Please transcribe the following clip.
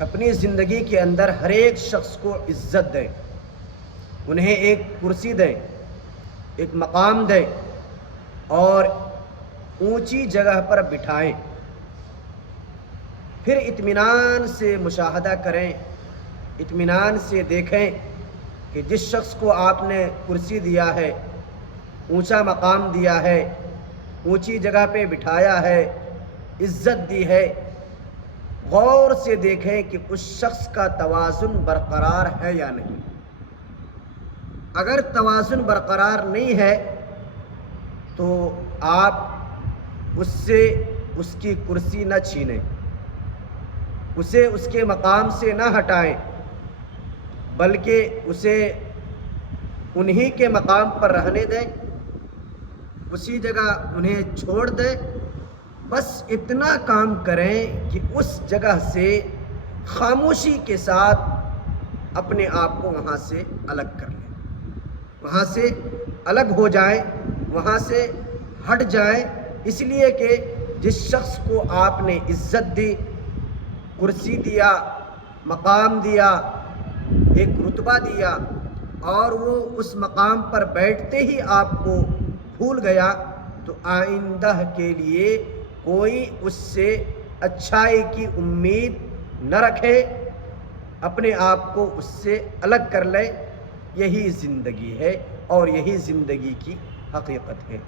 اپنی زندگی کے اندر ہر ایک شخص کو عزت دیں، انہیں ایک کرسی دیں، ایک مقام دیں اور اونچی جگہ پر بٹھائیں، پھر اطمینان سے مشاہدہ کریں، اطمینان سے دیکھیں کہ جس شخص کو آپ نے کرسی دیا ہے، اونچا مقام دیا ہے، اونچی جگہ پہ بٹھایا ہے، عزت دی ہے، غور سے دیکھیں کہ اس شخص کا توازن برقرار ہے یا نہیں۔ اگر توازن برقرار نہیں ہے تو آپ اس سے اس کی کرسی نہ چھینیں، اسے اس کے مقام سے نہ ہٹائیں، بلکہ اسے انہی کے مقام پر رہنے دیں، اسی جگہ انہیں چھوڑ دیں۔ بس اتنا کام کریں کہ اس جگہ سے خاموشی کے ساتھ اپنے آپ کو وہاں سے الگ کر لیں، وہاں سے الگ ہو جائیں، وہاں سے ہٹ جائیں، اس لیے کہ جس شخص کو آپ نے عزت دی، کرسی دیا، مقام دیا، ایک رتبہ دیا اور وہ اس مقام پر بیٹھتے ہی آپ کو بھول گیا تو آئندہ کے لیے کوئی اس سے اچھائی کی امید نہ رکھے، اپنے آپ کو اس سے الگ کر لے۔ یہی زندگی ہے اور یہی زندگی کی حقیقت ہے۔